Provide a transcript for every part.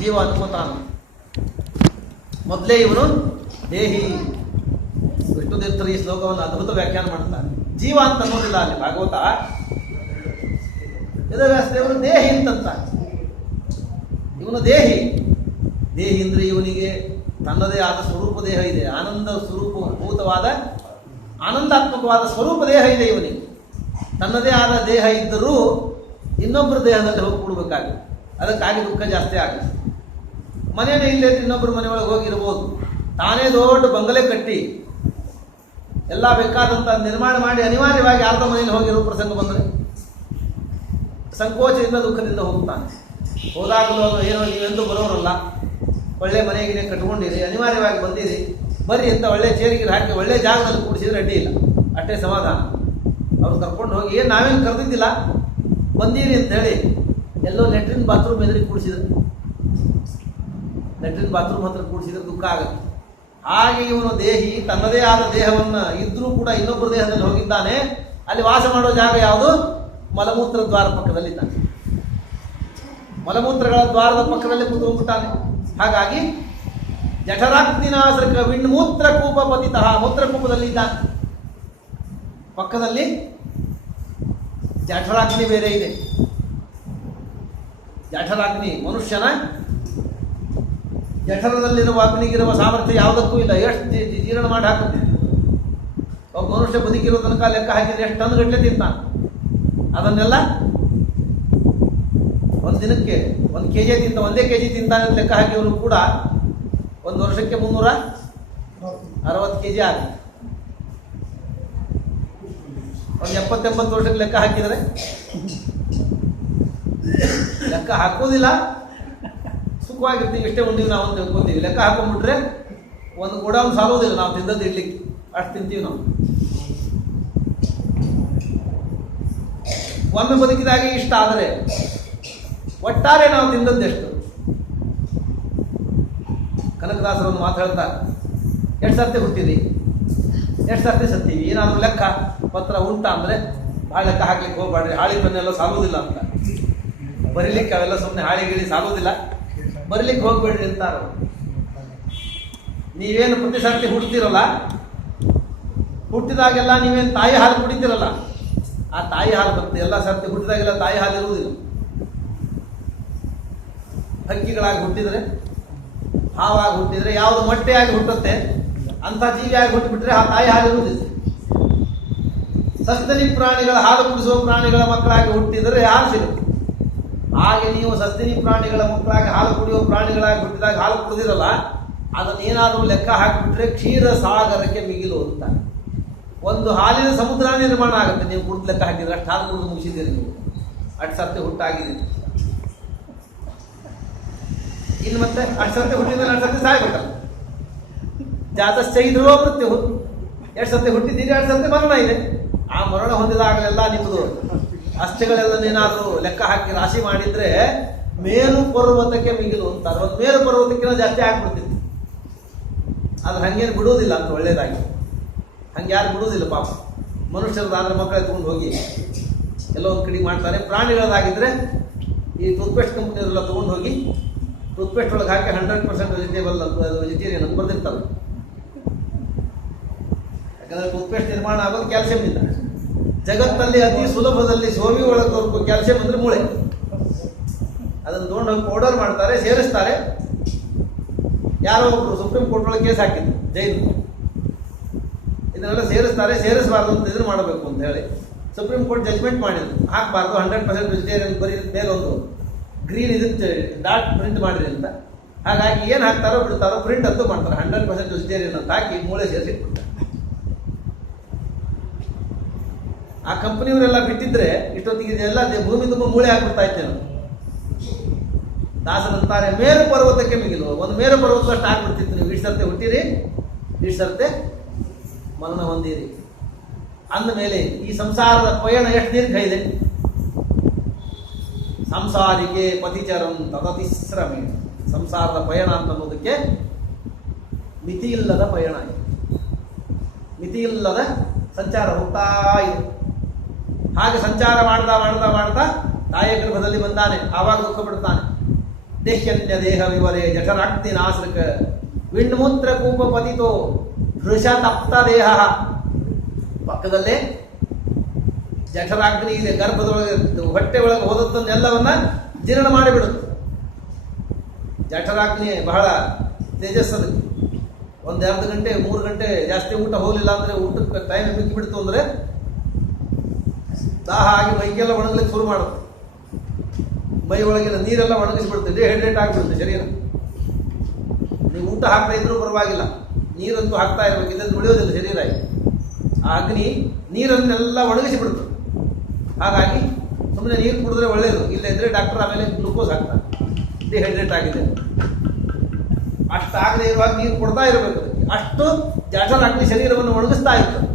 ಜೀವ ಅನ್ಕೋತಾನ. ಮೊದಲೇ ಇವನು ದೇಹಿ. ವಿಷ್ಣುತೀರ್ಥರು ಈ ಶ್ಲೋಕವನ್ನು ಅದ್ಭುತ ವ್ಯಾಖ್ಯಾನ ಮಾಡ್ತಾರೆ. ಜೀವ ಅಂತ ಅನ್ನೋದಿಲ್ಲ ಅಲ್ಲಿ ಭಾಗವತ. ವೇದವ್ಯಾಸದೇವರು ದೇಹಿ ಅಂತಂತ. ಇವನು ದೇಹಿ. ದೇಹಿ ಅಂದ್ರೆ ಇವನಿಗೆ ತನ್ನದೇ ಆದ ಸ್ವರೂಪ ದೇಹ ಇದೆ. ಆನಂದ ಸ್ವರೂಪಭೂತವಾದ ಆನಂದಾತ್ಮಕವಾದ ಸ್ವರೂಪ ದೇಹ ಇದೆ ಇವನಿಗೆ. ತನ್ನದೇ ಆದ ದೇಹ ಇದ್ದರೂ ಇನ್ನೊಬ್ಬರ ದೇಹದಲ್ಲಿ ಹೋಗಿ ಕೂಡಬೇಕಾಗುತ್ತೆ. ಅದಕ್ಕಾಗಿ ದುಃಖ ಜಾಸ್ತಿ ಆಗುತ್ತೆ. ಮನೇನೇ ಇಲ್ಲೇ ಇನ್ನೊಬ್ಬರು ಮನೆಯೊಳಗೆ ಹೋಗಿರ್ಬೋದು. ತಾನೇ ದೊಡ್ಡ ಬಂಗಲೆ ಕಟ್ಟಿ ಎಲ್ಲ ಬೇಕಾದಂಥ ನಿರ್ಮಾಣ ಮಾಡಿ ಅನಿವಾರ್ಯವಾಗಿ ಯಾರ್ದ ಮನೆಯಲ್ಲಿ ಹೋಗಿರೋ ಪ್ರಸಂಗ ಬಂದರೆ ಸಂಕೋಚದಿಂದ ದುಃಖದಿಂದ ಹೋಗ್ತಾನೆ. ಹೋದಾಗಲೂ ಏನೋ ನೀವೆಂದು ಬರೋರಲ್ಲ, ಒಳ್ಳೆ ಮನೆಗೆ ಕಟ್ಕೊಂಡಿರಿ, ಅನಿವಾರ್ಯವಾಗಿ ಬಂದಿರಿ, ಬರ್ರಿ ಅಂತ ಒಳ್ಳೆ ಚೇರಿಗೆ ಹಾಕಿ ಒಳ್ಳೆ ಜಾಗದಲ್ಲಿ ಕೂಡಿಸಿದ್ರೆ ಅಡ್ಡಿ ಇಲ್ಲ, ಅಷ್ಟೇ ಸಮಾಧಾನ. ಅವ್ರು ಕರ್ಕೊಂಡು ಹೋಗಿ ನಾವೇನು ಕರೆದಿದ್ದಿಲ್ಲ ಬಂದೀರಿ ಅಂತ ಹೇಳಿ ಎಲ್ಲೋ ಲೆಟ್ರಿನ್ ಬಾತ್ರೂಮ್ ಎದುರಿಗೆ ಕೂಡಿಸಿದ್ರು. ಲೆಟ್ರಿನ್ ಬಾತ್ರೂಮ್ ಹತ್ರ ಕೂಡಿಸಿದ್ರೆ ದುಃಖ ಆಗುತ್ತೆ. ಹಾಗೆ ಇವನು ದೇಹಿ ತನ್ನದೇ ಆದ ದೇಹವನ್ನು ಇದ್ರೂ ಕೂಡ ಇನ್ನೊಬ್ಬರ ದೇಹದಲ್ಲಿ ಹೋಗಿದ್ದಾನೆ. ಅಲ್ಲಿ ವಾಸ ಮಾಡೋ ಜಾಗ ಯಾವುದು? ಮಲಮೂತ್ರ ದ್ವಾರ ಪಕ್ಕದಲ್ಲಿದ್ದಾನೆ. ಮಲಮೂತ್ರಗಳ ದ್ವಾರದ ಪಕ್ಕದಲ್ಲಿ ಕೂತ್ಕೊಂಡ್ಬಿಟ್ಟಾನೆ. ಹಾಗಾಗಿ ಜಠರಾಗ್ನಿನಾಸಕ ವಿಣ್ಮೂತ್ರ ಕೂಪ ಪತಿತಃ, ಮೂತ್ರಕೂಪದಲ್ಲಿ ಇದ್ದಾನೆ. ಪಕ್ಕದಲ್ಲಿ ಜಠರಾಗ್ನಿ ಬೇರೆ ಇದೆ. ಜಠರಾಗ್ನಿ ಮನುಷ್ಯನ ಜಠರದಲ್ಲಿರುವ ಅಗ್ನಿಗಿರುವ ಸಾಮರ್ಥ್ಯ ಯಾವುದಕ್ಕೂ ಇಲ್ಲ. ಎಷ್ಟು ಜೀರ್ಣ ಮಾಡಿ ಹಾಕುತ್ತೆ. ಒಬ್ಬ ಮನುಷ್ಯ ಬದುಕಿರೋ ತನಕ ಲೆಕ್ಕ ಹಾಕಿದ್ರೆ ಎಷ್ಟು ಟನ್ ಗಟ್ಟಲೆ ತಿಂತಾನೆ. ಅದನ್ನೆಲ್ಲ ಒಂದು ದಿನಕ್ಕೆ 1 kg ತಿಂತ, 1 kg ತಿಂತಾನೆ ಅಂತ ಲೆಕ್ಕ ಹಾಕಿದ್ರು ಕೂಡ 1 ವರ್ಷಕ್ಕೆ 360 kg ಆಗುತ್ತೆ. ಒಂದು 70-80 ವರ್ಷಕ್ಕೆ ಲೆಕ್ಕ ಹಾಕಿದರೆ ಲೆಕ್ಕ ಹಾಕೋದಿಲ್ಲ, ಸುಖವಾಗಿರ್ತೀವಿ, ಇಷ್ಟೇ ಉಂಡಿವಿ ನಾವು ಅಂತ ತಿಳ್ಕೊಂತೀವಿ. ಲೆಕ್ಕ ಹಾಕೊಂಡ್ಬಿಟ್ರೆ ಒಂದು ಗೋಡೌನ್ ಸಾಲೋದಿಲ್ಲ ನಾವು ತಿಂದದ್ದು ಇಡ್ಲಿಕ್ಕೆ, ಅಷ್ಟು ತಿಂತೀವಿ ನಾವು. ಒಮ್ಮೆ ಬದುಕಿದಾಗ ಇಷ್ಟ ಆದರೆ ಒಟ್ಟಾರೆ ನಾವು ತಿಂದದ್ದೆಷ್ಟು? ಕನಕದಾಸರನ್ನು ಮಾತು ಹೇಳ್ತಾರೆ, ಎಷ್ಟು ಸರ್ತಿ ಹುಟ್ಟಿರಿ, ಎಷ್ಟು ಸರ್ತಿ ಸತ್ತೀವಿ, ಏನಾದರೂ ಲೆಕ್ಕ ಪತ್ರ ಉಂಟ ಅಂದರೆ ಭಾಳ ಲೆಕ್ಕ ಹಾಕ್ಲಿಕ್ಕೆ ಹೋಗ್ಬೇಡ್ರಿ, ಹಾಳಿ ಪನ್ನೆಲ್ಲ ಸಾಲೋದಿಲ್ಲ ಅಂತ. ಬರೀಲಿಕ್ಕೆ ಅವೆಲ್ಲ ಸುಮ್ಮನೆ ಹಾಳಿ ಗಿಳಿ ಸಾಲೋದಿಲ್ಲ, ಬರೀಲಿಕ್ಕೆ ಹೋಗ್ಬೇಡ್ರಿ ಅಂತಾರ. ನೀವೇನು ಪ್ರತಿ ಸರ್ತಿ ಹುಡ್ತಿರಲ್ಲ, ಹುಟ್ಟಿದಾಗೆಲ್ಲ ನೀವೇನು ತಾಯಿ ಹಾಲು ಕುಡಿತೀರಲ್ಲ, ಆ ತಾಯಿ ಹಾಲು ಬರ್ತದೆ. ಎಲ್ಲ ಸರ್ತಿ ಹುಟ್ಟಿದಾಗೆಲ್ಲ ತಾಯಿ ಹಾಲು ಇರುವುದಿಲ್ಲ. ಹಕ್ಕಿಗಳಾಗಿ ಹುಟ್ಟಿದರೆ, ಹಾವಾಗಿ ಹುಟ್ಟಿದರೆ, ಯಾವುದು ಮೊಟ್ಟೆಯಾಗಿ ಹುಟ್ಟುತ್ತೆ ಅಂಥ ಜೀವಿಯಾಗಿ ಹುಟ್ಟಿಬಿಟ್ರೆ ಆ ತಾಯಿ ಹಾಲು ಇರುವುದಿಲ್ಲ. ಸಸ್ತನಿ ಪ್ರಾಣಿಗಳ ಹಾಲು ಕುಡಿಸುವ ಪ್ರಾಣಿಗಳ ಮಕ್ಕಳಾಗಿ ಹುಟ್ಟಿದರೆ ಹಾಲು ಸಿಗುತ್ತೆ. ಹಾಗೆ ನೀವು ಸಸ್ತನಿ ಪ್ರಾಣಿಗಳ ಮಕ್ಕಳಾಗಿ ಹಾಲು ಕುಡಿಯುವ ಪ್ರಾಣಿಗಳಾಗಿ ಹುಟ್ಟಿದಾಗ ಹಾಲು ಕುಡಿದಿರಲ್ಲ, ಅದನ್ನೇನಾದರೂ ಲೆಕ್ಕ ಹಾಕಿಬಿಟ್ರೆ ಕ್ಷೀರ ಸಾಗರಕ್ಕೆ ಮಿಗಿಲು ಅಂತ ಒಂದು ಹಾಲಿನ ಸಮುದ್ರ ನಿರ್ಮಾಣ ಆಗುತ್ತೆ. ನೀವು ಕುಡಿದು ಲೆಕ್ಕ ಹಾಕಿದ್ರೆ ಅಷ್ಟು ಹಾಲು ಕುಡಿದು ಮುಗಿಸಿದ್ದೀರಿ ನೀವು, ಅಷ್ಟು ಸರ್ತಿ ಹುಟ್ಟಾಗಿದೆ. ಇನ್ನು ಮತ್ತೆ ಅಷ್ಟು ಸರ್ತಿ ಹುಟ್ಟಿದ್ರೆ 2 ಸರ್ತಿ ಸಾಯ್ಬೇಕಲ್ಲ. ಜಾತಶ್ಚೈದ್ರೋ ಮೃತ್ಯು, 2 ಸರ್ತಿ ಹುಟ್ಟಿದ್ದೀರಿ, 2 ಸರ್ತಿ ಮರಣ ಇದೆ. ಆ ಮರಣ ಹೊಂದಿದಾಗಲೆಲ್ಲ ನಿಮ್ಮದು ಅಸ್ಥಿಗಳೆಲ್ಲನೇನಾದರೂ ಲೆಕ್ಕ ಹಾಕಿ ರಾಶಿ ಮಾಡಿದ್ರೆ ಮೇರು ಪರ್ವತಕ್ಕೆ ಮಿಗಿಲು ಅಂತಾರೆ. ಒಂದು ಮೇರು ಪರ್ವತಕ್ಕಿಂತ ಜಾಸ್ತಿ ಆಗ್ಬಿಡ್ತಿತ್ತು. ಆದ್ರೆ ಹಂಗೇನು ಬಿಡುವುದಿಲ್ಲ ಅಂತ ಒಳ್ಳೇದಾಗಿ, ಹಂಗೆ ಯಾರು ಬಿಡುವುದಿಲ್ಲ ಪಾಪ. ಮನುಷ್ಯರದಾದ್ರೆ ಮಕ್ಕಳು ಎತ್ಕೊಂಡು ಹೋಗಿ ಎಲ್ಲೋ ಒಂದು ಕಡೆ ಮಾಡ್ತಾರೆ. ಪ್ರಾಣಿಗಳದಾಗಿದ್ದರೆ ಈ ಟೂತ್ಪೇಸ್ಟ್ ಕಂಪ್ನಿಯವರೆಲ್ಲ ತೊಗೊಂಡು ಹೋಗಿ ಟೂತ್ಪೇಸ್ಟ್ ಒಳಗೆ ಹಾಕಿ 100% ವೆಜಿಟೇಬಲ್ ಅಂತ ವೆಜಿಟೇರಿಯನ್ ಅಂತ ಬರ್ದಿರ್ತಾರೆ. ಯಾಕಂದರೆ ಟೂತ್ಪೇಸ್ಟ್ ನಿರ್ಮಾಣ ಆಗೋದು ಕ್ಯಾಲ್ಸಿಯಂನಿಂದ. ಜಗತ್ತಲ್ಲಿ ಅತಿ ಸುಲಭದಲ್ಲಿ ಸೋವಿ ಒಳಗೆ ತೋರ್ಕೋ ಕ್ಯಾಲ್ಸಿಯಂ ಅಂದರೆ ಮೂಳೆ. ಅದನ್ನು ತೊಗೊಂಡು ಹೋಗಿ ಪೌಡರ್ ಮಾಡ್ತಾರೆ, ಸೇರಿಸ್ತಾರೆ. ಯಾರೋ ಒಬ್ರು ಸುಪ್ರೀಂ ಕೋರ್ಟ್ ಒಳಗೆ ಕೇಸ್ ಹಾಕಿದ್ರು, ಜೈಲು. ಇದನ್ನೆಲ್ಲ ಸೇರಿಸ್ತಾರೆ, ಸೇರಿಸಬಾರ್ದು ಅಂತ ಇದನ್ನು ಮಾಡಬೇಕು ಅಂತ ಹೇಳಿ ಸುಪ್ರೀಂ ಕೋರ್ಟ್ ಜಜ್ಮೆಂಟ್ ಮಾಡಿದ್ರು. ಹಾಕಬಾರ್ದು, 100% ವೆಜಿಟೇರಿಯನ್ ಬರೀ ಮೇಲೊಂದು ಗ್ರೀನ್ ಇದಕ್ಕೆ ಡಾಟ್ ಪ್ರಿಂಟ್ ಮಾಡಿರಿ ಅಂತ. ಹಾಗಾಗಿ ಏನು ಹಾಕ್ತಾರೋ ಬಿಡ್ತಾರೋ ಪ್ರಿಂಟ್ ಅಂತೂ ಮಾಡ್ತಾರೆ. 100% ವೆಜಿಟೇರಿಯನ್ ಅಂತ ಹಾಕಿ ಮೂಳೆ ಸೇರಿಸಿಟ್ಬಿಡ್ತಾರೆ. ಆ ಕಂಪನಿಯವರೆಲ್ಲ ಬಿಟ್ಟಿದ್ರೆ ಇಷ್ಟೊತ್ತಿಗೆ ಇದೆಲ್ಲ ಭೂಮಿ ತುಂಬ ಮೂಳೆ ಹಾಕ್ಬಿಡ್ತಾ ಇದ್ದೆ ನಾವು. ದಾಸರಂತಾರೆ ಮೇರು ಪರ್ವತಕ್ಕೆ ಮಿಗಿಲು. ಒಂದು ಮೇರು ಪರ್ವತದಷ್ಟು ಆಗ್ಬಿಡ್ತಿತ್ತು. ನೀವು ಇಷ್ಟು ಸರ್ತೆ ಹುಟ್ಟಿರಿ, ಇಷ್ಟು ಸರ್ತೆ ಮರಣ ಹೊಂದಿರಿ ಅಂದಮೇಲೆ ಈ ಸಂಸಾರದ ಪಯಣ ಎಷ್ಟು ದೀರ್ಘ ಇದೆ? ಸಂಸಾರಿಗೆ ಪತಿಚರಂ ತದತಿಶ್ರಮೇ. ಸಂಸಾರದ ಪಯಣ ಅಂತ ಅನ್ನೋದಕ್ಕೆ ಮಿತಿಯಿಲ್ಲದ ಪಯಣ ಇದೆ, ಮಿತಿಯಿಲ್ಲದ ಸಂಚಾರ ಹೋಗ್ತಾ ಇದೆ. ಹಾಗೆ ಸಂಚಾರ ಮಾಡ್ತಾ ಮಾಡ್ತಾ ಮಾಡ್ತಾ ತಾಯಿಯ ಗರ್ಭದಲ್ಲಿ ಬಂದಾನೆ, ಆವಾಗ ದುಃಖ ಪಡ್ತಾನೆ. ದೇಹ್ಯನ್ಯ ದೇಹ ವಿವರೇ ಜಠರಾಗ್ನಿ ನಾಸೃಕ ವಿಣ್ಮೂತ್ರ ಕೂಪ ಪತಿತೋ ಭೃಷ ತಪ್ತ ದೇಹ. ಪಕ್ಕದಲ್ಲೇ ಜಠರಾಗ್ನಿ ಇದೆ, ಗರ್ಭದೊಳಗೆ ಹೊಟ್ಟೆ ಒಳಗೆ ಹೋದದ್ದನ್ನೆಲ್ಲವನ್ನ ಜೀರ್ಣ ಮಾಡಿಬಿಡುತ್ತೆ. ಜಠರಾಗ್ನಿ ಬಹಳ ತೇಜಸ್ಸದಕ್ಕೆ. 1-2 ಗಂಟೆ 3 ಗಂಟೆ ಜಾಸ್ತಿ ಊಟ ಹೋಗಲಿಲ್ಲ ಅಂದರೆ ಊಟಕ್ಕೆ ಟೈಮ್ ಮಿಕ್ಕಿಬಿಡ್ತು ಅಂದರೆ ದಾಹ ಆಗಿ ಮೈಗೆಲ್ಲ ಒಣಗ್ಲಿಕ್ಕೆ ಶುರು ಮಾಡುತ್ತೆ. ಮೈ ಒಳಗಿನ ನೀರೆಲ್ಲ ಒಣಗಿಸ್ಬಿಡುತ್ತೆ, ಡಿಹೈಡ್ರೇಟ್ ಆಗಿಬಿಡುತ್ತೆ ಶರೀರ. ನೀವು ಊಟ ಹಾಕ್ತಾ ಇದ್ರೂ ಪರವಾಗಿಲ್ಲ, ನೀರಂತೂ ಹಾಕ್ತಾ ಇರಬೇಕು, ಇದನ್ನು ಉಳಿಯೋದಿಲ್ಲ ಶರೀರ. ಆ ಅಗ್ನಿ ನೀರನ್ನೆಲ್ಲ ಒಣಗಿಸಿಬಿಡುತ್ತೆ. ಹಾಗಾಗಿ ಸುಮ್ಮನೆ ನೀರು ಕುಡಿದ್ರೆ ಒಳ್ಳೆಯದು, ಇಲ್ಲದಿದ್ದರೆ ಡಾಕ್ಟರ್ ಆಮೇಲೆ ಗ್ಲೂಕೋಸ್ ಹಾಕ್ತಾರೆ, ಡಿಹೈಡ್ರೇಟ್ ಆಗಿದೆ. ಅಷ್ಟಾಗದೆ ಇರುವಾಗ ನೀರು ಕೊಡ್ತಾ ಇರಬೇಕು. ಅಷ್ಟು ಜಠರಾಗ್ನಿ ಶರೀರವನ್ನು ಒಣಗಿಸ್ತಾ ಇರ್ತದೆ.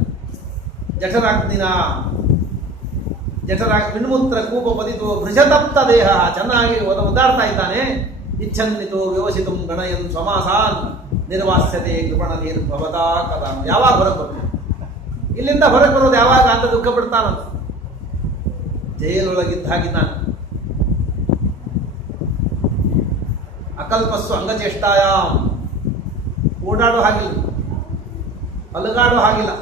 ವಿಣ್ಮೂತ್ರ ಕೂಪ ಪದಿತು ಭೃಷತಪ್ತ ದೇಹ, ಚೆನ್ನಾಗಿ ಒದ್ದಾಡ್ತಾ ಇದ್ದಾನೆ. ಇಚ್ಛನ್ನಿತು ವ್ಯವಸಿತು ಗಣಯನ್ ಸ್ವಮಾಸಾನ್ ನಿರ್ವಾಸ್ಯತೆ ಕೃಪಣ ನಿರ್ಭವತಾ ಕದಾ. ಯಾವಾಗ ಹೊರಗೆ ಬರ್ತದೆ? ಇಲ್ಲಿಂದ ಹೊರಗೆ ಬರೋದು ಯಾವಾಗ ಅಂತ ದುಃಖ ಪಡ್ತಾನಂತ. ಜೈಲೊಳಗಿದ್ದ ಹಾಗಿದ್ದಾನೆ. ಅಕಲ್ಪಸ್ಸು ಅಂಗಚೇಷ್ಟಾಯಾಮ್, ಓಡಾಡೋ ಹಾಗಿಲ್ಲ, ಅಲಗಾಡೋ ಹಾಗಿಲ್ಲ.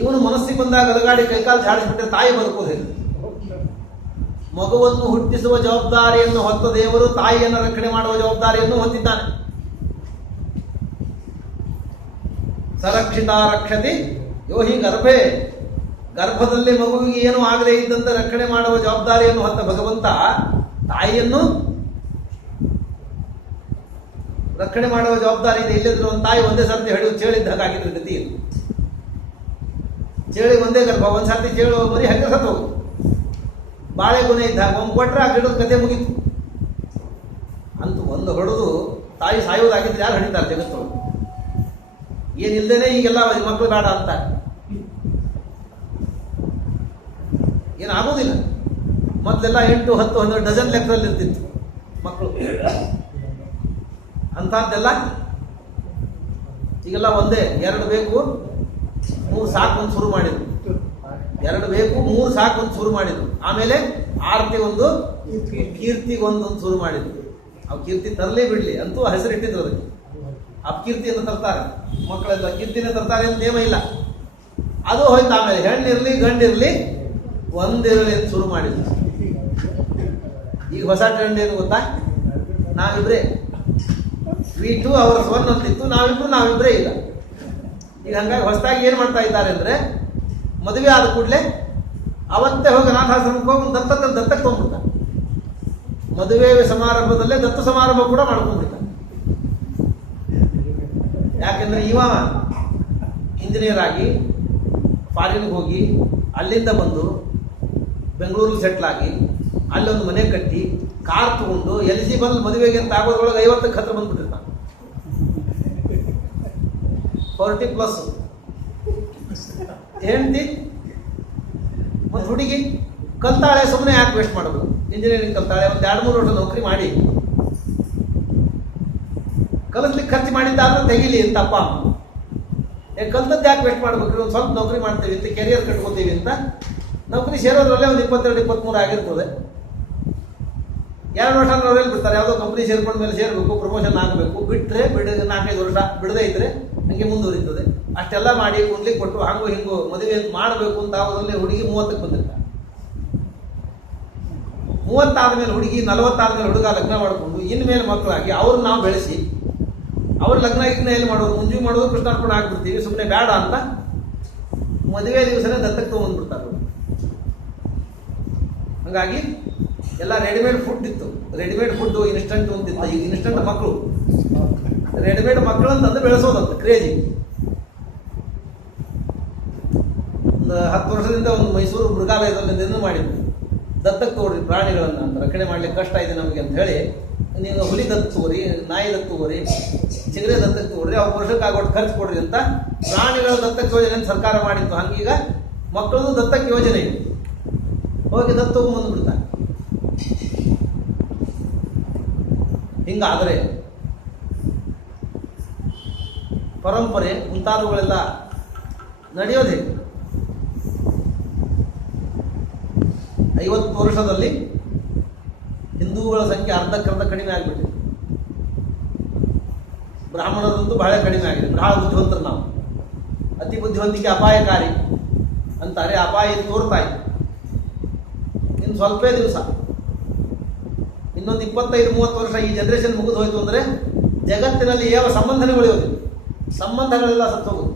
ಇವನು ಮನಸ್ಸಿಗೆ ಬಂದಾಗ ಅಲಗಾಡಿ ಕೈಕಾಲು ಝಾಡಿಸ್ಬಿಟ್ರೆ ತಾಯಿ ಬದುಕೋದಿಲ್ಲ. ಮಗುವನ್ನು ಹುಟ್ಟಿಸುವ ಜವಾಬ್ದಾರಿಯನ್ನು ಹೊತ್ತ ದೇವರು ತಾಯಿಯನ್ನು ರಕ್ಷಣೆ ಮಾಡುವ ಜವಾಬ್ದಾರಿಯನ್ನು ಹೊಂದಿದ್ದಾನೆ. ಸರಕ್ಷಿತ ರಕ್ಷತಿ ಯೋಹಿ ಗರ್ಭೆ, ಗರ್ಭದಲ್ಲಿ ಮಗುವಿಗೆ ಏನು ಆಗದೇ ಇದ್ದಂತೆ ರಕ್ಷಣೆ ಮಾಡುವ ಜವಾಬ್ದಾರಿಯನ್ನು ಹೊತ್ತ ಭಗವಂತ ತಾಯಿಯನ್ನು ರಕ್ಷಣೆ ಮಾಡುವ ಜವಾಬ್ದಾರಿ ಇದೆ. ಇಲ್ಲದ್ರೆ ಒಂದು ತಾಯಿ ಒಂದೇ ಸರ್ತಿ ಹಿಡಿದು ಚೇಳಿದ್ದ ಹಾಗಾಗಿದ್ರೆ ಗತಿ ಇಲ್ಲ. ಚೇಳಿ ಒಂದೇ ಗರ್ಭ, ಒಂದು ಸರ್ತಿ ಚೇಳು ಮರಿ ಹಂಗೆ ಸತ್ತು ಹೋಗು. ಬಾಳೆಗೊನೆ ಇದ್ದಾಗ ಒಂದು ಕೊಟ್ಟರೆ ಆ ಗಿಡದ ಕತೆ ಮುಗೀತು. ಅಂತೂ ಒಂದು ಹೊಡೆದು ತಾಯಿ ಸಾಯೋದಾಗಿದ್ರೆ ಯಾರು ಹಿಡಿತಾರೆ ಜಗತ್ತು? ಏನಿಲ್ಲದೇನೆ ಈಗೆಲ್ಲ ಮಕ್ಕಳು ಬೇಡ ಅಂತ ಏನಾಗೋದಿಲ್ಲ. ಮೊದಲೆಲ್ಲ 8, 10, 12 ಡಜನ್ ಲೆಕ್ಕದಲ್ಲಿ ಇರ್ತಿತ್ತು ಮಕ್ಕಳು. ಅಂಥದ್ದೆಲ್ಲ ಈಗೆಲ್ಲ ಒಂದೇ, 2 ಬೇಕು 3 ಸಾಕು ಒಂದು ಶುರು ಮಾಡಿದ್ರು. 2 ಬೇಕು 3 ಸಾಕು ಒಂದು ಶುರು ಮಾಡಿದ್ರು. ಆಮೇಲೆ ಆರತಿ ಒಂದು, ಕೀರ್ತಿಗೆ ಒಂದು ಶುರು ಮಾಡಿದ್ರು. ಅವು ಕೀರ್ತಿ ತರಲೇ ಬಿಡ್ಲಿ, ಅಂತೂ ಹೆಸರಿಟ್ಟಿದ್ರು ಅದಕ್ಕೆ. ಅಪಕೀರ್ತಿಯನ್ನು ತರ್ತಾರೆ ಮಕ್ಕಳೆಲ್ಲ, ಕೀರ್ತಿನೇ ತರ್ತಾರೆ ಅಂತ ನೇಮ ಇಲ್ಲ. ಅದು ಹೋಯ್ತು. ಆಮೇಲೆ ಹೆಣ್ಣಿರ್ಲಿ ಗಂಡಿರ್ಲಿ ಒಂದಿರಲಿ ಅಂತ ಶುರು ಮಾಡಿದ್ರು. ಈಗ ಹೊಸ ಟ್ರೆಂಡ್ ಏನು ಗೊತ್ತಾ? ನಾವಿಬ್ರೇ, V2 ಅವರ್ಸ್ 1 ಅಂತಿತ್ತು, ನಾವಿಬ್ರೇ ಇಲ್ಲ. ಈಗ ಹಂಗಾಗಿ ಹೊಸದಾಗಿ ಏನು ಮಾಡ್ತಾ ಇದ್ದಾರೆ ಅಂದರೆ, ಮದುವೆ ಆದ ಕೂಡಲೇ ಅವತ್ತೇ ಹೋಗಿ ಅನಾಥಾಶ್ರಮಕ್ಕೆ ಹೋಗಿ ದತ್ತಕ್ಕೆ ತೊಗೊಂಡ್ಬಿಡ್ತಾರೆ. ಮದುವೆ ಸಮಾರಂಭದಲ್ಲೇ ದತ್ತು ಸಮಾರಂಭ ಕೂಡ ಮಾಡ್ಕೊಂಡ್ಬಿಡ್ತಾರೆ. ಯಾಕೆಂದ್ರೆ ಇವ ಇಂಜಿನಿಯರ್ ಆಗಿ ಫಾರಿನ್ಗೆ ಹೋಗಿ ಅಲ್ಲಿಂದ ಬಂದು ಬೆಂಗಳೂರಿಗೆ ಸೆಟ್ಲ್ ಆಗಿ ಅಲ್ಲೊಂದು ಮನೆ ಕಟ್ಟಿ ಕಾರ್ ತಗೊಂಡು ಎಲಿಜಿಬಲ್ ಮದುವೆಗೆ ಅಂತ ಆಗೋದ್ರೊಳಗೆ 50ಕ್ಕೆ ಹತ್ರ ಬಂದ್ಬಿಟ್ಟಿರ್ತಾನೆ. 40+ ಹೆಂಡತಿ ಒಂದು ಹುಡುಗಿ ಕಲ್ತಾಳೆ. ಸುಮ್ಮನೆ ಯಾಕೆ ವೇಸ್ಟ್ ಮಾಡೋದು? ಇಂಜಿನಿಯರಿಂಗ್ ಕಲ್ತಾಳೆ, ಒಂದು 2-3 ವರ್ಷ ನೌಕರಿ ಮಾಡಿ ಕಲಿಸ್ಲಿಕ್ಕೆ ಖರ್ಚು ಮಾಡಿದ್ದಾದ್ರೂ ತೆಗೀಲಿ ಅಂತ ಅಪ್ಪ ಅಮ್ಮ. ಕಲ್ತದ್ದು ಯಾಕೆ ವೇಸ್ಟ್ ಮಾಡ್ಬೇಕ್ರಿ? ಒಂದು ಸ್ವಲ್ಪ ನೌಕರಿ ಮಾಡ್ತೀವಿ ಅಂತ, ಕೆರಿಯರ್ ಕಟ್ಕೋತೀವಿ ಅಂತ ನೌಕರಿ ಸೇರೋದ್ರಲ್ಲೇ ಒಂದು 22-23 ಆಗಿರ್ತದೆ. 2 ವರ್ಷ ಅವರಲ್ಲಿ ಬಿಡ್ತಾರೆ. ಯಾವುದೋ ಕಂಪ್ನಿ ಸೇರ್ಕೊಂಡ ಮೇಲೆ ಸೇರಬೇಕು, ಪ್ರಮೋಷನ್ ಆಗಬೇಕು. ಬಿಟ್ಟರೆ 4-5 ವರ್ಷ ಬಿಡದೇ ಇದ್ರೆ ಹಂಗೆ ಮುಂದುವರಿತದೆ. ಅಷ್ಟೆಲ್ಲ ಮಾಡಿ ಕುಂದ್ಲಿಕ್ಕೆ ಕೊಟ್ಟು ಹಂಗು ಹಿಂಗು ಮದುವೆ ಮಾಡಬೇಕು ಅಂತ ಆಗೋದ್ರಲ್ಲಿ ಹುಡುಗಿ 30ಕ್ಕೆ ಬಂದಿರ್ತಾರೆ. 30 ಆದಮೇಲೆ ಹುಡುಗಿ, 40 ಆದಮೇಲೆ ಹುಡುಗ ಲಗ್ನ ಮಾಡಿಕೊಂಡು ಇನ್ಮೇಲೆ ಮಕ್ಕಳಾಗಿ ಅವ್ರನ್ನ ನಾವು ಬೆಳೆಸಿ ಅವ್ರ ಲಗ್ನ ಎಲ್ಲಿ ಮಾಡೋದು? ಮುಂಜು ಮಾಡೋದು, ಕೃಷ್ಣಾರ್ಪಣೆ ಆಗ್ಬಿಡ್ತೀವಿ. ಸುಮ್ಮನೆ ಬೇಡ ಅಂತ ಮದುವೆ ದಿವಸನೇ ದತ್ತಕ್ಕೆ ತೊಗೊಂಡ್ಬಿಡ್ತಾರೆ. ಹಾಗಾಗಿ ಎಲ್ಲ ರೆಡಿಮೇಡ್ ಫುಡ್ ಇತ್ತು. ರೆಡಿಮೇಡ್ ಫುಡ್ ಇನ್ಸ್ಟಂಟ್ ಅಂತಿತ್ತು. ಈಗ ಇನ್ಸ್ಟಂಟ್ ಮಕ್ಕಳು, ರೆಡಿಮೇಡ್ ಮಕ್ಕಳು ಅಂತಂದು ಬೆಳೆಸೋದಂತ ಕ್ರೇಜಿ. ಒಂದು 10 ವರ್ಷದಿಂದ ಒಂದು ಮೈಸೂರು ಮೃಗಾಲಯದಲ್ಲಿ ಮಾಡಿದ್ರು. ದತ್ತಕ್ಕೆ ತಗೋರಿ ಪ್ರಾಣಿಗಳನ್ನು ಅಂತ, ರಕ್ಷಣೆ ಮಾಡ್ಲಿಕ್ಕೆ ಕಷ್ಟ ಇದೆ ನಮಗೆ ಅಂತ ಹೇಳಿ, ನೀವು ಹುಲಿ ದತ್ತು ತಗೋರಿ, ನಾಯಿ ದತ್ತು ತಗೋರಿ, ಚಿಗರೆ ದತ್ತಕ್ಕೆ ತಗೋರಿ, ಅವ್ರು ವರ್ಷಕ್ಕೆ ಆಗೋಟ್ಟು ಖರ್ಚು ಕೊಡ್ರಿ ಅಂತ ಪ್ರಾಣಿಗಳ ದತ್ತಕ್ಕೆ ಯೋಜನೆ ಅಂತ ಸರ್ಕಾರ ಮಾಡಿತ್ತು. ಹಂಗೀಗ ಮಕ್ಕಳದು ದತ್ತಕ್ಕೆ ಯೋಜನೆ ಇದೆ. ಹೋಗಿ ದತ್ತು ಬಂದುಬಿಡ್ತಾರೆ. ಹಿಂಗಾದರೆ ಪರಂಪರೆ ಮುಂತಾದವುಗಳೆಲ್ಲ ನಡೆಯೋದೇ. 50 ವರ್ಷದಲ್ಲಿ ಹಿಂದೂಗಳ ಸಂಖ್ಯೆ ಅರ್ಧಕ್ಕರ್ಧ ಕಡಿಮೆ ಆಗಿಬಿಟ್ಟಿದೆ. ಬ್ರಾಹ್ಮಣರಂತೂ ಬಹಳ ಕಡಿಮೆ ಆಗಿದೆ. ಬಹಳ ಬುದ್ಧಿವಂತರು ನಾವು. ಅತಿ ಬುದ್ಧಿವಂತಿಕೆ ಅಪಾಯಕಾರಿ ಅಂತಾರೆ. ಅಪಾಯ ತೋರ್ತಾ ಇದೆ. ಇನ್ನು ಸ್ವಲ್ಪೇ ದಿವಸ, ಇನ್ನೊಂದು 25-30 ವರ್ಷ ಈ ಜನರೇಷನ್ ಮುಗಿದು ಹೋಯ್ತು ಅಂದರೆ ಜಗತ್ತಿನಲ್ಲಿ ಯಾವ ಸಂಬಂಧನೇ ಉಳಿಯೋದಿಲ್ಲ. ಸಂಬಂಧಗಳೆಲ್ಲ ಸತ್ತು ಹೋಗುದು.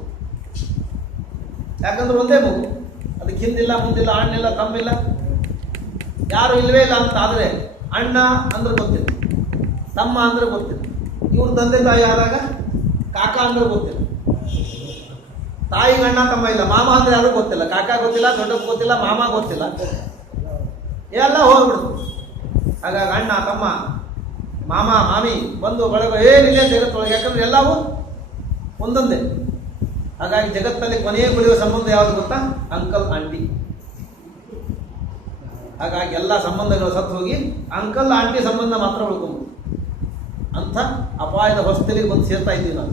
ಯಾಕಂದ್ರೆ ಒಂದೇ ಮಗು, ಅದಕ್ಕೆ ಹಿಂದಿಲ್ಲ ಮುಂದಿಲ್ಲ, ಅಣ್ಣಿಲ್ಲ ತಮ್ಮಿಲ್ಲ, ಯಾರು ಇಲ್ಲವೇ ಇಲ್ಲ ಅಂತ. ಆದರೆ ಅಣ್ಣ ಅಂದ್ರೆ ಗೊತ್ತಿಲ್ಲ, ತಮ್ಮ ಅಂದ್ರೆ ಗೊತ್ತಿಲ್ಲ, ಇವ್ರ ತಂದೆ ತಾಯಿ ಆದಾಗ ಕಾಕ ಅಂದ್ರೆ ಗೊತ್ತಿಲ್ಲ, ತಾಯಿಗೆ ಅಣ್ಣ ತಮ್ಮ ಇಲ್ಲ, ಮಾಮ ಅಂದ್ರೆ ಯಾರು ಗೊತ್ತಿಲ್ಲ, ಕಾಕ ಗೊತ್ತಿಲ್ಲ, ದೊಡ್ಡಪ್ಪ ಗೊತ್ತಿಲ್ಲ, ಮಾಮ ಗೊತ್ತಿಲ್ಲ, ಎಲ್ಲ ಹೋಗ್ಬಿಡ್ತು. ಹಾಗಾಗಿ ಅಣ್ಣ ತಮ್ಮ ಮಾಮ ಮಾಮಿ ಬಂದು ಬಳಗ ಏನಿದೆ ಜಗತ್ತೊಳಗೆ, ಯಾಕಂದ್ರೆ ಎಲ್ಲವೂ ಒಂದೊಂದೇ. ಹಾಗಾಗಿ ಜಗತ್ತಲ್ಲಿ ಕೊನೆಯ ಉಳಿಯುವ ಸಂಬಂಧ ಯಾವುದು ಗೊತ್ತಾ? Uncle aunty. ಹಾಗಾಗಿ ಎಲ್ಲ ಸಂಬಂಧಗಳು ಸತ್ತು ಹೋಗಿ ಅಂಕಲ್ ಆಂಟಿ ಸಂಬಂಧ ಮಾತ್ರ ಉಳ್ಕೊಂಡು ಅಂಥ ಅಪಾಯದ ಹೊಸ್ತಲಿಗೆ ಬಂದು ಸೇರ್ತಾ ಇದ್ದೀವಿ ನಾವು.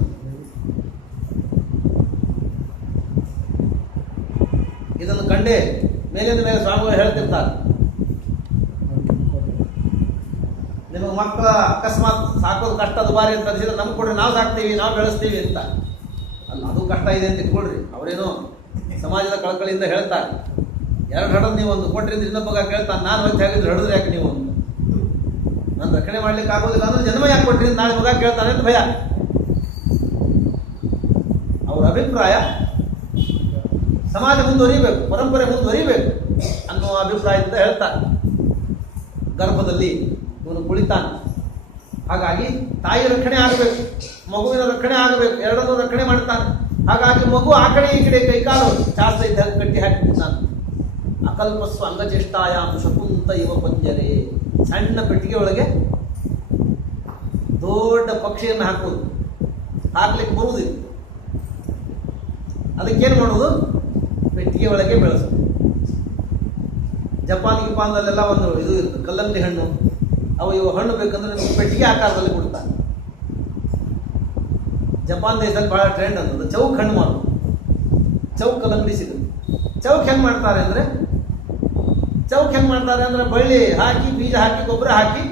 ಇದನ್ನು ಕಂಡೇ ಮೇಲಿಂದ ಮೇಲೆ ಸ್ವಾಮಿಗಳು ಹೇಳ್ತಿರ್ತಾರೆ, ನಿಮಗೆ ಮಕ್ಕಳ ಅಕಸ್ಮಾತ್ ಸಾಕೋದು ಕಷ್ಟ ದುಬಾರಿ ಅಂತ ಅನಿಸಿದ್ರೆ ನಮ್ಗೆ ಕೊಡ್ರಿ, ನಾವು ಸಾಕ್ತೀವಿ, ನಾವು ಬೆಳೆಸ್ತೀವಿ ಅಂತ. ಅಲ್ಲ, ಅದು ಕಷ್ಟ ಇದೆ ಅಂತ ಇಟ್ಕೊಳ್ರಿ. ಅವರೇನೋ ಸಮಾಜದ ಕಳಕಳಿಯಿಂದ ಹೇಳ್ತಾರೆ, 2 ಹಡದ್ ನೀವು ಒಂದು ಕೊಟ್ಟರಿಂದ ಇನ್ನೊಬ್ಬ ಕೇಳ್ತಾನೆ, ನಾನು ಹೊತ್ತು ಹಾಕಿದ್ರೆ ಹಿಡಿದ್ರೆ ಯಾಕೆ ನೀವು ಅಂತ. ನಾನು ರಕ್ಷಣೆ ಮಾಡ್ಲಿಕ್ಕೆ ಆಗೋದಿಲ್ಲ ಅಂದ್ರೆ ಜನ್ಮ ಯಾಕೆ ಕೊಟ್ಟರಿಂದ ನಾಳೆ ಮಗ ಕೇಳ್ತಾನೆ ಅಂತ ಭಯ. ಅವ್ರ ಅಭಿಪ್ರಾಯ ಸಮಾಜ ಮುಂದುವರಿಬೇಕು, ಪರಂಪರೆ ಮುಂದುವರಿಬೇಕು ಅನ್ನುವ ಅಭಿಪ್ರಾಯದಿಂದ ಹೇಳ್ತಾರೆ. ಗರ್ಭದಲ್ಲಿ ಇವನು ಕುಳಿತಾನೆ, ಹಾಗಾಗಿ ತಾಯಿ ರಕ್ಷಣೆ ಆಗಬೇಕು, ಮಗುವಿನ ರಕ್ಷಣೆ ಆಗಬೇಕು, ಎರಡನ್ನೂ ರಕ್ಷಣೆ ಮಾಡ್ತಾನೆ. ಹಾಗಾಗಿ ಮಗು ಆ ಕಡೆ ಈ ಕಡೆ ಕೈಕಾಲು ಚಾಸ್ತ ಇದ್ದ ಕಟ್ಟಿ ಹಾಕಿಬಿಡ್ತಾನೆ. ಅಕಲ್ಪಸ್ವ ಅಂಗಚೇಷ್ಟಾಯಾಮ್ ಶಕುಂತ ಇವ ಪಂಜರೆ. ಸಣ್ಣ ಪೆಟ್ಟಿಗೆ ಒಳಗೆ ದೊಡ್ಡ ಪಕ್ಷಿಯನ್ನು ಹಾಕುವುದು, ಹಾಕ್ಲಿಕ್ಕೆ ಬರುವುದಿಲ್ಲ. ಅದಕ್ಕೇನು ಮಾಡುವುದು? ಪೆಟ್ಟಿಗೆ ಒಳಗೆ ಬೆಳೆಸೋದು. ಜಪಾನ್ದಲ್ಲೆಲ್ಲ ಒಂದು ಇದು ಇರ್ತದೆ, ಕಲ್ಲಂಗಡಿ ಹಣ್ಣು. ಅವು ಇವು ಹಣ್ಣು ಬೇಕಂದ್ರೆ ನಿಮ್ಗೆ ಪೆಟ್ಟಿಗೆ ಆಕಾರದಲ್ಲಿ ಕೊಡ್ತಾರೆ. ಜಪಾನ್ ದೇಶದಲ್ಲಿ ಬಹಳ ಟ್ರೆಂಡ್ ಅನ್ನೋದು ಚೌಕ್ ಹಣ್ಣು ಮಾಡೋದು. ಚೌಕ್ ಕಲ್ಲಂಗಡಿ ಸಿಗುತ್ತೆ. ಚೌಕ್ ಹೆಂಗೆ ಮಾಡ್ತಾರೆ ಅಂದರೆ ಬಳ್ಳಿ ಹಾಕಿ, ಬೀಜ ಹಾಕಿ, ಗೊಬ್ಬರ ಹಾಕಿ,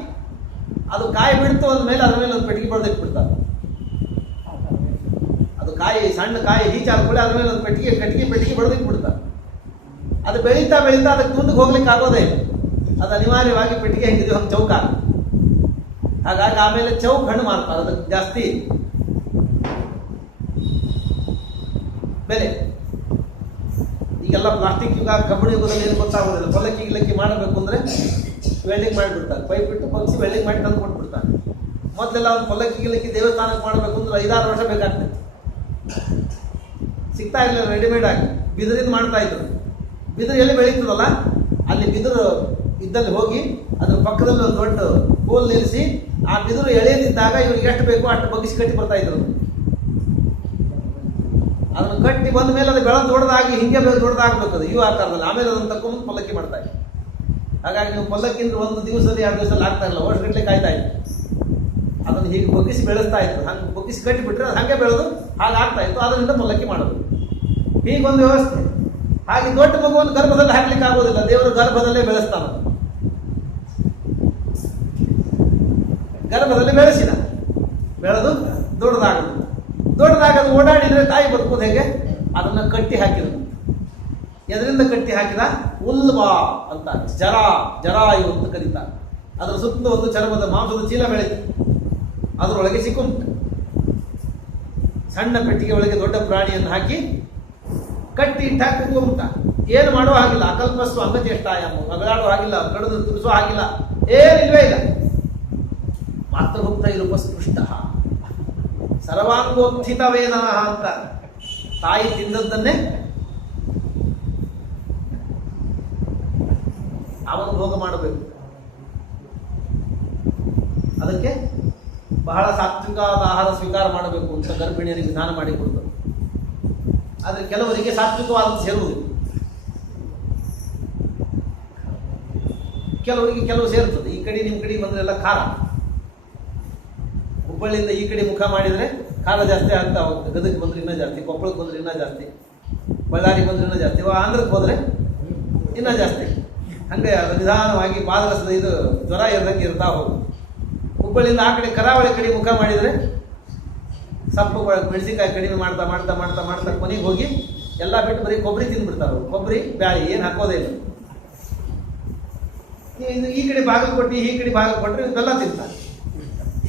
ಅದು ಕಾಯಿ ಬಿಡ್ತು ಅಂದಮೇಲೆ ಅದ್ರ ಮೇಲೆ ಒಂದು ಪೆಟ್ಟಿಗೆ ಬಡ್ದಿಟ್ಬಿಡ್ತಾರೆ. ಅದು ಕಾಯಿ, ಸಣ್ಣ ಕಾಯಿ ಹೀಚ್ ಆದ್ಮೇಲೆ ಅದ್ರ ಮೇಲೆ ಒಂದು ಪೆಟ್ಟಿಗೆ ಬಡ್ದಿಟ್ಬಿಡ್ತಾರೆ. ಅದು ಬೆಳೀತಾ ಅದಕ್ಕೆ ಮುಂದಕ್ಕೆ ಹೋಗ್ಲಿಕ್ಕೆ ಆಗೋದೇ ಇಲ್ಲ. ಅದು ಅನಿವಾರ್ಯವಾಗಿ ಪೆಟ್ಟಿಗೆ ಹೆಂಗಿದೆಯೋ ಹಂಗೆ ಚೌಕ. ಹಾಗಾಗಿ ಆಮೇಲೆ ಚೌಕ್ ಹಣ್ಣು ಮಾಡ್ತಾರೆ. ಅದಕ್ಕೆ ಜಾಸ್ತಿ ಬೆಲೆ. ಈಗೆಲ್ಲ ಪ್ಲಾಸ್ಟಿಕ್ ಯುಗ, ಕಬ್ಬಿಣ ಯುಗದಲ್ಲಿ ಏನು ಗೊತ್ತಾಗೋದಿಲ್ಲ. ಪಲ್ಲಕ್ಕಿ ಗಿಲ್ಲಕ್ಕಿ ಮಾಡಬೇಕು ಅಂದರೆ ವೆಲ್ಡಿಂಗ್ ಮಾಡಿಬಿಡ್ತಾರೆ. ಪೈಪ್ ಬಿಟ್ಟು ಪಂಕ್ಸಿ ವೆಲ್ಡಿಂಗ್ ಮಾಡಿ ತಂದು ಕೊಟ್ಬಿಡ್ತಾರೆ. ಮೊದಲೆಲ್ಲ ಒಂದು ಪಲ್ಲಕ್ಕಿ ಗಿಲ್ಲಕ್ಕಿ ದೇವಸ್ಥಾನಕ್ಕೆ ಮಾಡಬೇಕು ಅಂದ್ರೆ 5-6 ವರ್ಷ ಬೇಕಾಗ್ತದೆ. ಸಿಗ್ತಾ ಇಲ್ಲ ರೆಡಿಮೇಡ್ ಆಗಿ. ಬಿದಿರಿಂದ ಮಾಡ್ತಾ ಇದ್ರು. ಬಿದಿರು ಎಲ್ಲಿ ಬೆಳೀತದಲ್ಲ ಅಲ್ಲಿ ಬಿದಿರು ಇದ್ದಲ್ಲಿ ಹೋಗಿ ಅದ್ರ ಪಕ್ಕದಲ್ಲಿ ಒಂದು ದೊಡ್ಡ ಕೋಲ್ ನಿಲ್ಲಿಸಿ ಆ ಬಿದಿರು ಎಳೆದಿದ್ದಾಗ ಇವ್ರಿಗೆ ಎಷ್ಟು ಬೇಕೋ ಅಷ್ಟು ಬಗ್ಗಿಸಿ ಕಟ್ಟಿ ಬರ್ತಾ ಇದ್ರು. ಅದನ್ನು ಕಟ್ಟಿ ಬಂದ ಮೇಲೆ ಅದು ಬೆಳೆದು ದೊಡ್ಡದಾಗಿ ಹಿಂಗೆ ದೊಡ್ಡದಾಗಬೇಕು, ಅದು ಇವು ಆಕಾರದಲ್ಲಿ. ಆಮೇಲೆ ಅದನ್ನು ತಗೊಂಡು ಪಲ್ಲಕ್ಕಿ ಮಾಡ್ತಾ ಇದ್ರು. ಹಾಗಾಗಿ ನೀವು ಪಲ್ಲಕ್ಕಿ ಅಂದ್ರೆ 1 ದಿವಸದಲ್ಲಿ 2 ದಿವಸದಲ್ಲಿ ಆಗ್ತಾ ಇಲ್ಲ, ವರ್ಷಗಟ್ಟಲೆ ಕಾಯ್ತಾ ಇತ್ತು. ಅದನ್ನು ಹೀಗೆ ಬಗ್ಗಿಸಿ ಬೆಳೆಸ್ತಾ ಇತ್ತು. ಹಂಗೆ ಬಗ್ಗಿಸಿ ಕಟ್ಟಿಬಿಟ್ರೆ ಅದು ಹಾಗೆ ಬೆಳೆದು ಹಾಗಾಗ್ತಾ ಇತ್ತು. ಅದರಿಂದ ಪಲ್ಲಕ್ಕಿ ಮಾಡೋದು. ಹೀಗೊಂದು ವ್ಯವಸ್ಥೆ. ಹಾಗೆ ದೊಡ್ಡ ಮಗುವನ್ನು ಗರ್ಭದಲ್ಲಿ ಹಾಕ್ಲಿಕ್ಕೆ ಆಗೋದಿಲ್ಲ, ದೇವರು ಗರ್ಭದಲ್ಲೇ ಬೆಳೆಸ್ತಾನ. ಗರ್ಭದಲ್ಲಿ ಬೆಳೆದು ದೊಡ್ಡದಾಗದು ಓಡಾಡಿದ್ರೆ ತಾಯಿ ಬದುಕೋದು ಹೇಗೆ? ಅದನ್ನು ಕಟ್ಟಿ ಹಾಕಿದ್ರು. ಎದರಿಂದ ಕಟ್ಟಿ ಹಾಕಿದ? ಉಲ್ವಾ ಅಂತ, ಜರಾಯು ಅಂತ ಕರೀತಾರೆ. ಅದರ ಸುತ್ತ ಒಂದು ಚರ್ಮದ ಮಾಂಸದ ಚೀಲ ಬೆಳೀತು, ಅದರೊಳಗೆ ಸಿಕ್ಕುಂಟು. ಸಣ್ಣ ಪೆಟ್ಟಿಗೆ ಒಳಗೆ ದೊಡ್ಡ ಪ್ರಾಣಿಯನ್ನು ಹಾಕಿ ಕಟ್ಟಿ ಇಟ್ಟಾಕಿ ಉಂಟ. ಏನು ಮಾಡುವ ಹಾಗಿಲ್ಲ. ಅಕಲ್ಪಸ್ವ ಅಂಗಚೇಷ್ಟಾಯಾಮ, ಅಗಳಾಡುವ ಹಾಗಿಲ್ಲ, ಕಡಿದು ತುರಿಸುವ ಹಾಗಿಲ್ಲ, ಏನಿಲ್ವೇ ಇಲ್ಲ. ಮಾತೃಭುಕ್ತ ಇರುಪಸ್ಪೃಷ್ಟ ಸರ್ವಾಂಗೋತ್ಥಿತ ವೇದನ ಅಂತ. ತಾಯಿ ತಿಂದದ್ದನ್ನೇ ಅವನು ಭೋಗ ಮಾಡಬೇಕು. ಅದಕ್ಕೆ ಬಹಳ ಸಾತ್ವಿಕವಾದ ಆಹಾರ ಸ್ವೀಕಾರ ಮಾಡಬೇಕು ಅಂತ ಗರ್ಭಿಣಿಯರಿಗೆ ವಿಧಾನ ಮಾಡಿಕೊಡ್ತಾರೆ. ಆದರೆ ಕೆಲವರಿಗೆ ಸಾತ್ವಿಕವಾದ ಸೇರುವುದಿಲ್ಲ, ಕೆಲವರಿಗೆ ಕೆಲವು ಸೇರ್ತದೆ. ಈ ಕಡೆ ನಿಮ್ಮ ಕಡೆ ಬಂದ್ರೆ ಎಲ್ಲ ಖಾರ. ಹುಬ್ಬಳ್ಳಿಯಿಂದ ಈ ಕಡೆ ಮುಖ ಮಾಡಿದರೆ ಖಾರ ಜಾಸ್ತಿ ಆಗ್ತಾ ಹೋಗುತ್ತೆ. ಗದಗಿಗೆ ಬಂದ್ರೆ ಇನ್ನೂ ಜಾಸ್ತಿ, ಕೊಪ್ಪಳಕ್ಕೆ ಬಂದ್ರೆ ಇನ್ನೂ ಜಾಸ್ತಿ, ಬಳ್ಳಾರಿಗೆ ಬಂದ್ರೆ ಇನ್ನೂ ಜಾಸ್ತಿ, ಆಂಧ್ರಕ್ಕೆ ಹೋದರೆ ಇನ್ನೂ ಜಾಸ್ತಿ. ಹಂಗೆ ಅದು ನಿಧಾನವಾಗಿ ಪಾದರಸದ ಇದು ಜ್ವರ ಇರದಂಗೆ ಇರ್ತಾ ಹೋಗುದು. ಹುಬ್ಬಳ್ಳಿಯಿಂದ ಆ ಕಡೆ ಕರಾವಳಿ ಕಡೆ ಮುಖ ಮಾಡಿದರೆ ಸೊಪ್ಪು ಮೆಣಸಿನಕಾಯಿ ಕಡಿಮೆ ಮಾಡ್ತಾ ಮಾಡ್ತಾ ಮಾಡ್ತಾ ಮಾಡ್ತಾ ಕೊನೆಗೆ ಹೋಗಿ ಎಲ್ಲ ಬಿಟ್ಟು ಬರೀ ಕೊಬ್ಬರಿ ತಿಂದ್ಬಿಡ್ತಾರೆ. ಕೊಬ್ಬರಿ ಬ್ಯಾಳಿ ಏನು ಹಾಕೋದೇ ಇಲ್ಲ. ಈ ಕಡೆ ಬಾಗಲಕೋಟೆ ಈ ಕಡೆ ಬಾಗಲಕೋಟ್ರೆ ಬೆಲ್ಲ ತಿಂತಾರೆ,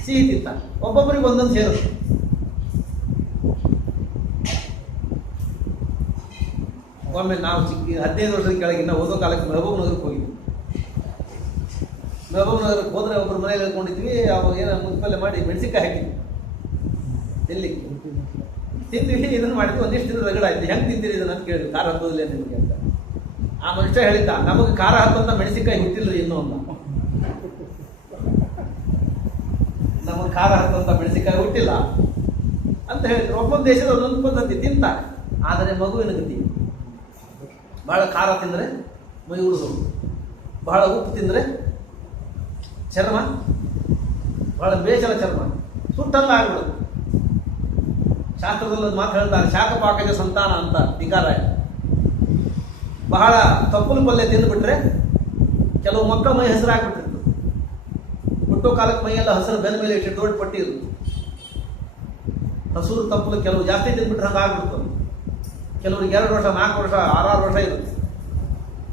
ಸಿಹಿ ತಿಂತಾರೆ, ಒಬ್ಬೊಬ್ಬರಿಗೆ ಒಂದೊಂದು ಸೇರುತ್ತೆ. ಒಮ್ಮೆ ನಾವು 15 ವರ್ಷದ ಕೆಳಗಿನ ಓದೋ ಕಾಲಕ್ಕೆ ಮೆಹಬೂಬ್ ನಗರಕ್ಕೆ ಹೋಗಿದ್ವಿ. ಮೆಹಬೂಬ್ ನಗರಕ್ಕೆ ಹೋದ್ರೆ ಒಬ್ಬರು ಮನೆಯಲ್ಲಿ ಹೇಳ್ಕೊಂಡಿದ್ವಿ. ಅವಾಗ ಏನೋ ಮುನ್ಸಿಪಲ್ಲೆ ಮಾಡಿ ಮೆಣಸಿನಕಾಯಿ ಹಾಕಿದ್ವಿ. ಎಲ್ಲಿ ತಿಂದ್ವಿ, ಇದನ್ನು ಮಾಡಿದ್ವಿ. ಒಂದಿಷ್ಟು ದಿನ ರಗಡ ಆಯ್ತು. ಹೆಂಗೆ ತಿಂತೀರಿ ಇದನ್ನು ಅಂತ ಕೇಳಿದ್ವಿ. ಖಾರ ಹತ್ತೋದಿಲ್ಲ ನಿಮಗೆ ಅಂತ. ಆ ಮನುಷ್ಯ ಹೇಳಿದ್ದ, ನಮಗೆ ಖಾರ ಹತ್ತಂತ ಮೆಣಸಿನಕಾಯಿ ಹುಟ್ಟಿಲ್ರಿ ಇನ್ನೂ ಅಂತ. ನಮಗೆ ಖಾರ ಹತ್ತಂತ ಮೆಣಸಿನಕಾಯಿ ಹುಟ್ಟಿಲ್ಲ ಅಂತ ಹೇಳಿದ್ರು. ಒಬ್ಬೊಂದು ದೇಶದ ಒಂದೊಂದು ಪದ್ಧತಿ ತಿಂತಾರೆ. ಆದರೆ ಮಗುವಿನ ಗತಿ ಬಹಳ ಖಾರ ತಿಂದರೆ ಮೈ ಉಳಿದು, ಬಹಳ ಉಪ್ಪು ತಿಂದರೆ ಚರ್ಮ ಬಹಳ ಬೇಸರ ಚರ್ಮ ಸುಟ್ಟಲ್ಲ ಆಗ್ಬಿಡುದು. ಶಾಸ್ತ್ರದಲ್ಲಿ ಒಂದು ಮಾತು ಹೇಳ್ತಾರೆ, ಶಾಖಪಾಕಜ ಸಂತಾನ ಅಂತ ಟೀಕಾರಾಯ. ಬಹಳ ತಪ್ಪಲು ಪಲ್ಯ ತಿಂದುಬಿಟ್ರೆ ಕೆಲವು ಮಕ್ಕಳ ಮೈ ಹಸಿರು ಆಗ್ಬಿಟ್ಟಿರ್ತದೆ. ಹುಟ್ಟೋ ಕಾಲಕ್ಕೆ ಮೈಯೆಲ್ಲ ಹಸಿರು ಬೆನ್ನ ಮೇಲೆ ಇಟ್ಟು ದೊಡ್ಡ ಪಟ್ಟಿ ಇರುತ್ತೆ. ಹಸಿರು ತಪ್ಪಲು ಕೆಲವು ಜಾಸ್ತಿ ತಿಂದ್ಬಿಟ್ರೆ ಹಂಗೆ ಆಗ್ಬಿಡ್ತದೆ. ಕೆಲವ್ರಿಗೆ 2 ವರ್ಷ 4 ವರ್ಷ 6 ವರ್ಷ ಇರುತ್ತೆ.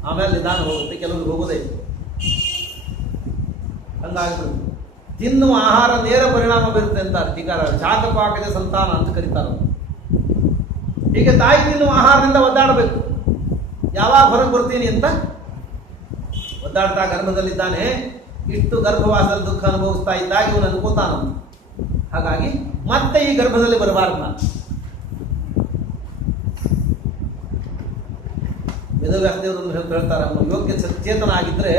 ಆಮೇಲೆ ನಿಧಾನ ಹೋಗುತ್ತೆ, ಕೆಲವ್ರಿಗೆ ಹೋಗೋದೇ ಇಲ್ಲ. ಹಂಗಾಗ್ಬಿಡುತ್ತೆ. ತಿನ್ನುವ ಆಹಾರ ನೇರ ಪರಿಣಾಮ ಬೀರುತ್ತೆ ಅಂತಾರೆ ಟೀಕಾರ. ಶಾಖಪಾಕಜ ಸಂತಾನ ಅಂತ ಕರೀತಾರೆ. ಹೀಗೆ ತಾಯಿ ತಿನ್ನುವ ಆಹಾರದಿಂದ ಒದ್ದಾಡಬೇಕು. ಯಾವಾಗ ಹೊರಗೆ ಬರ್ತೀನಿ ಅಂತ ಒದ್ದಾಡ್ತಾ ಗರ್ಭದಲ್ಲಿದ್ದಾನೆ. ಇಷ್ಟು ಗರ್ಭವಾಸದಲ್ಲಿ ದುಃಖ ಅನುಭವಿಸ್ತಾ ಇದ್ದಾಗ ಇವನು ಅನ್ಕೋತಾನ. ಹಾಗಾಗಿ ಮತ್ತೆ ಈ ಗರ್ಭದಲ್ಲಿ ಬರಬಾರ್ದು ನಾನು. ವೇದವ್ಯಾಸದೇವರು ಹೇಳ್ತಾರೆ, ಅವನು ಯೋಗ್ಯ ಚೇತನ ಆಗಿದ್ರೆ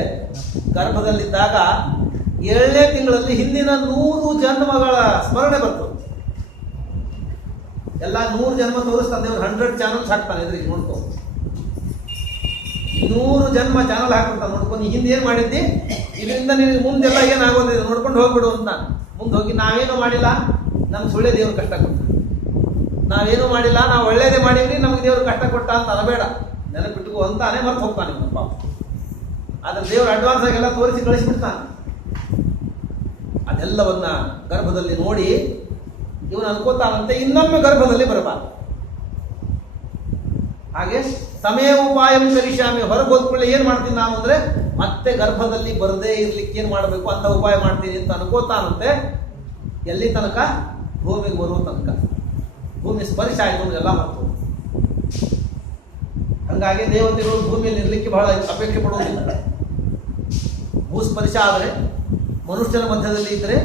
ಗರ್ಭದಲ್ಲಿದ್ದಾಗ 7ನೇ ತಿಂಗಳಲ್ಲಿ ಹಿಂದಿನ 100 ಜನ್ಮಗಳ ಸ್ಮರಣೆ ಬರ್ತದೆ. ಎಲ್ಲ 100 ಜನ್ಮ ತೋರಿಸ್ತಾನೆ ದೇವರು. 100 ಚಾನಲ್ಸ್ ಹಾಕ್ತಾನೆ ಎದುರಿಗೆ ನೋಡ್ಕೊ. 100 ಜನ್ಮ ಚಾನಲ್ ಹಾಕ್ಬಿಡ್ತಾನೆ. ನೋಡ್ಕೊಂಡು ನೀ ಹಿಂದೆ ಏನು ಮಾಡಿದ್ದಿ, ಇದರಿಂದ ನಿನಗೆ ಮುಂದೆಲ್ಲ ಏನಾಗೋದಿದೆ ನೋಡ್ಕೊಂಡು ಹೋಗ್ಬಿಡು ಅಂತ. ಮುಂದೆ ಹೋಗಿ ನಾವೇನು ಮಾಡಿಲ್ಲ, ನಮ್ಗೆ ಸುಳ್ಳೆ ದೇವ್ರು ಕಷ್ಟ ಕೊಟ್ಟ. ನಾವೇನು ಮಾಡಿಲ್ಲ, ನಾವು ಒಳ್ಳೇದೇ ಮಾಡಿದ್ರಿ, ನಮ್ಗೆ ದೇವ್ರು ಕಷ್ಟ ಕೊಟ್ಟ ಅಂತ ಅನಬೇಡ. ನೆನಪಿಟ್ಟುಕೋ ಅಂತಾನೆ ಮರ್ತು ಹೋಗ್ತಾನೆ ನಮ್ಮ ಪಾಪ. ಆದ್ರೆ ದೇವರು ಅಡ್ವಾನ್ಸ್ ಆಗೆಲ್ಲ ತೋರಿಸಿ ಕಳಿಸ್ಬಿಡ್ತಾನೆ. ಅದೆಲ್ಲವನ್ನ ಗರ್ಭದಲ್ಲಿ ನೋಡಿ ಇವನು ಅನ್ಕೋತಾನಂತೆ ಇನ್ನೊಮ್ಮೆ ಗರ್ಭದಲ್ಲಿ ಬರಬಾರ್ದು. ಹಾಗೆ ಸಮಯ ಉಪಾಯಂ ಕರಿಷ್ಯಾಮಿ. ಹೊರಗೆ ಹೋದ್ಕೊಳ್ಳಿ ಏನ್ ಮಾಡ್ತೀನಿ ನಾವು ಅಂದ್ರೆ ಮತ್ತೆ ಗರ್ಭದಲ್ಲಿ ಬರದೇ ಇರ್ಲಿಕ್ಕೆ ಏನ್ ಮಾಡಬೇಕು ಅಂತ ಉಪಾಯ ಮಾಡ್ತೀನಿ ಅಂತ ಅನ್ಕೋತಾನಂತೆ. ಎಲ್ಲಿ ತನಕ? ಭೂಮಿಗೆ ಬರುವ ತನಕ. ಭೂಮಿ ಸ್ಪರ್ಶ ಆಯ್ತು ಎಲ್ಲ ಮತ್ತು. ಹಂಗಾಗಿ ದೇವತೆಗಳು ಭೂಮಿಯಲ್ಲಿ ಇರ್ಲಿಕ್ಕೆ ಬಹಳ ಅಪೇಕ್ಷೆ ಪಡುವುದಿಲ್ಲ. ಭೂಸ್ಪರ್ಶ ಆದರೆ ಮನುಷ್ಯನ ಮಧ್ಯದಲ್ಲಿ ಇದ್ರೆ